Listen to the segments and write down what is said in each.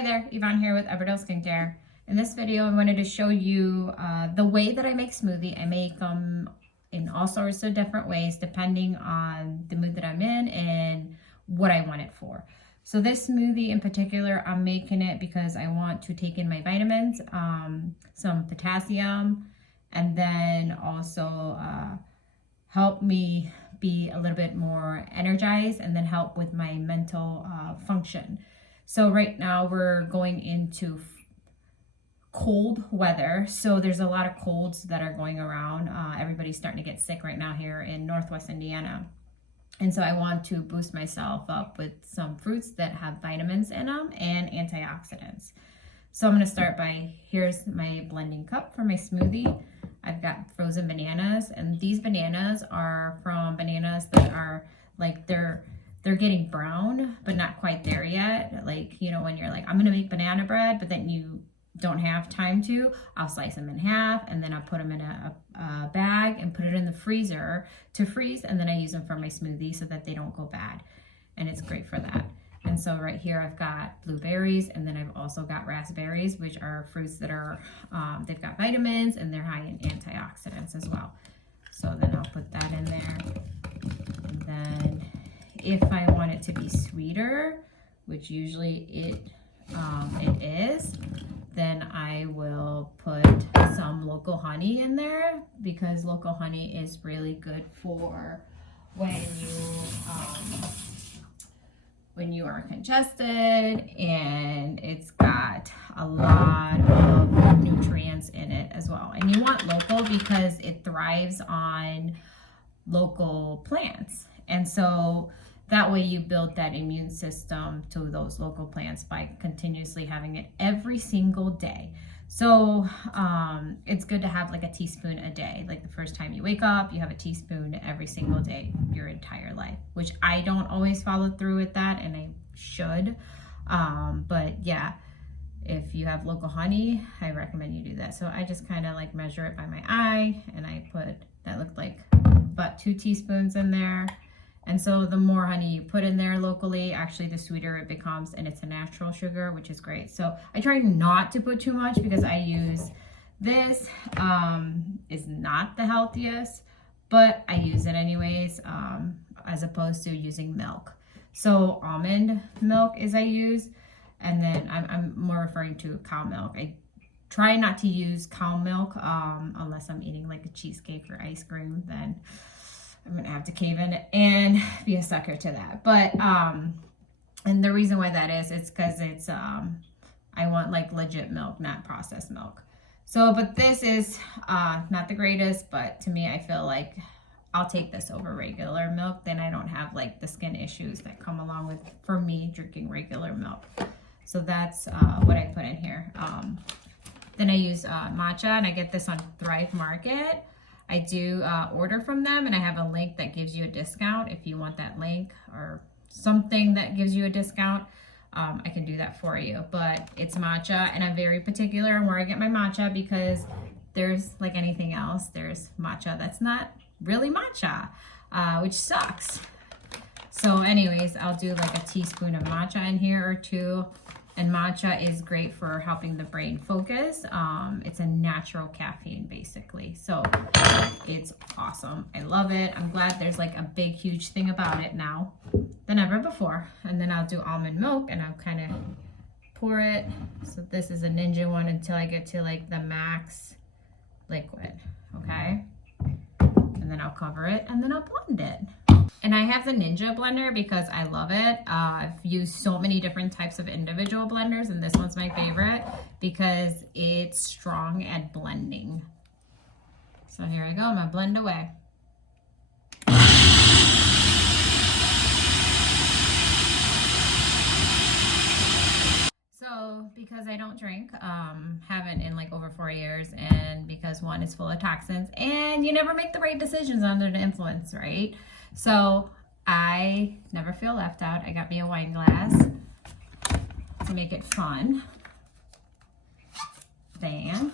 Hi there, Yvonne here with Everdell Skincare. In this video, I wanted to show you the way that I make smoothie. I make them in all sorts of different ways depending on the mood that I'm in and what I want it for. So this smoothie in particular, I'm making it because I want to take in my vitamins, some potassium, and then also help me be a little bit more energized and then help with my mental function. So right now we're going into cold weather. So there's a lot of colds that are going around. Everybody's starting to get sick right now here in Northwest Indiana. And so I want to boost myself up with some fruits that have vitamins in them and antioxidants. So I'm going to start by, here's my blending cup for my smoothie. I've got frozen bananas, and these bananas are from bananas that are like, they're getting brown, but not quite there yet. Like, you know, when you're like, I'm gonna make banana bread, but then you don't have time to, I'll slice them in half and then I'll put them in a bag and put it in the freezer to freeze. And then I use them for my smoothie so that they don't go bad. And it's great for that. And so right here, I've got blueberries, and then I've also got raspberries, which are fruits that are, they've got vitamins and they're high in antioxidants as well. So then I'll put that in there. And then if I want it to be sweeter, which usually it is, then I will put some local honey in there, because local honey is really good for when you are congested, and it's got a lot of nutrients in it as well. And you want local because it thrives on local plants. And so that way you build that immune system to those local plants by continuously having it every single day. So it's good to have like a teaspoon a day. Like the first time you wake up, you have a teaspoon every single day your entire life, which I don't always follow through with that, and I should. But yeah, if you have local honey, I recommend you do that. So I just kind of like measure it by my eye, and I put, that looked like about 2 teaspoons in there. And so the more honey you put in there locally, actually the sweeter it becomes, and it's a natural sugar, which is great. So I try not to put too much because I use this, is not the healthiest, but I use it anyways, as opposed to using milk. So almond milk is I use, and then I'm more referring to cow milk. I try not to use cow milk unless I'm eating like a cheesecake or ice cream, then I'm gonna have to cave in and be a sucker to that. But and the reason why that is, it's because it's I want like legit milk, not processed milk. So, but this is not the greatest, but to me, I feel like I'll take this over regular milk. Then I don't have like the skin issues that come along with, for me, drinking regular milk. So that's what I put in here. Then I use matcha, and I get this on Thrive Market. I do order from them, and I have a link that gives you a discount. If you want that link or something that gives you a discount, I can do that for you. But it's matcha, and I'm very particular on where I get my matcha, because there's, like anything else, there's matcha that's not really matcha, which sucks. So anyways, I'll do like a teaspoon of matcha in here or 2. And matcha is great for helping the brain focus. It's a natural caffeine, basically. So it's awesome. I love it. I'm glad there's like a big, huge thing about it now than ever before. And then I'll do almond milk, and I'll kind of pour it. So this is a Ninja one until I get to like the max liquid, okay? And then I'll cover it, and then I'll blend it. And I have the Ninja blender because I love it. I've used so many different types of individual blenders, and this one's my favorite because it's strong at blending. So here I go, I'm gonna blend away. So because I don't drink, haven't in like over 4 years, and because one, it's full of toxins, and you never make the right decisions under the influence, right? So I never feel left out. I got me a wine glass to make it fun. Then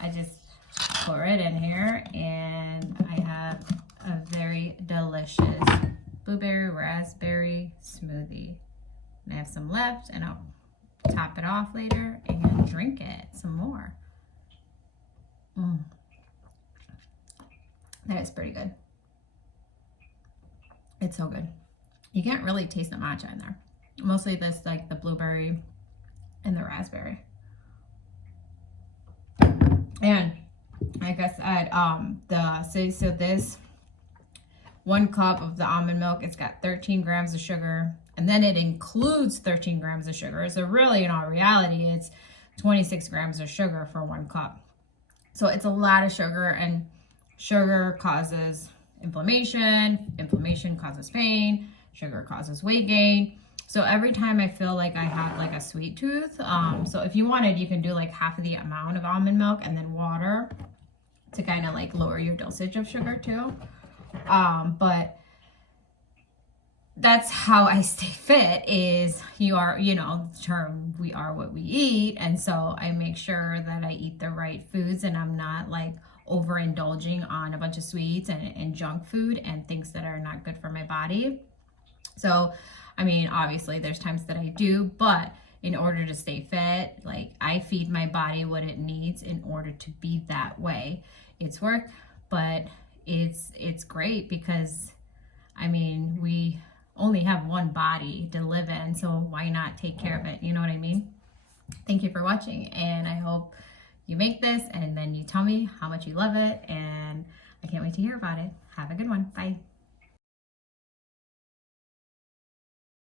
I just pour it in here, and I have a very delicious blueberry raspberry smoothie. And I have some left, and I'll top it off later and drink it some more. That is pretty good. It's so good. You can't really taste the matcha in there. Mostly this, like the blueberry and the raspberry. And like I said, so this 1 cup of the almond milk, it's got 13 grams of sugar, and then it includes 13 grams of sugar. So really, in all reality, it's 26 grams of sugar for 1 cup. So it's a lot of sugar, and sugar causes inflammation. Inflammation causes pain. Sugar causes weight gain. So every time I feel like I have like a sweet tooth, so if you wanted, you can do like half of the amount of almond milk and then water to kind of like lower your dosage of sugar too. But that's how I stay fit, is you are, you know, the term, we are what we eat. And so I make sure that I eat the right foods, and I'm not like overindulging on a bunch of sweets and junk food and things that are not good for my body. So, I mean, obviously there's times that I do, but in order to stay fit, like I feed my body what it needs in order to be that way. It's work, but it's great because, I mean, we only have one body to live in, so why not take care of it? You know what I mean? Thank you for watching, and I hope you make this and then you tell me how much you love it, and I can't wait to hear about it. Have a good one. Bye.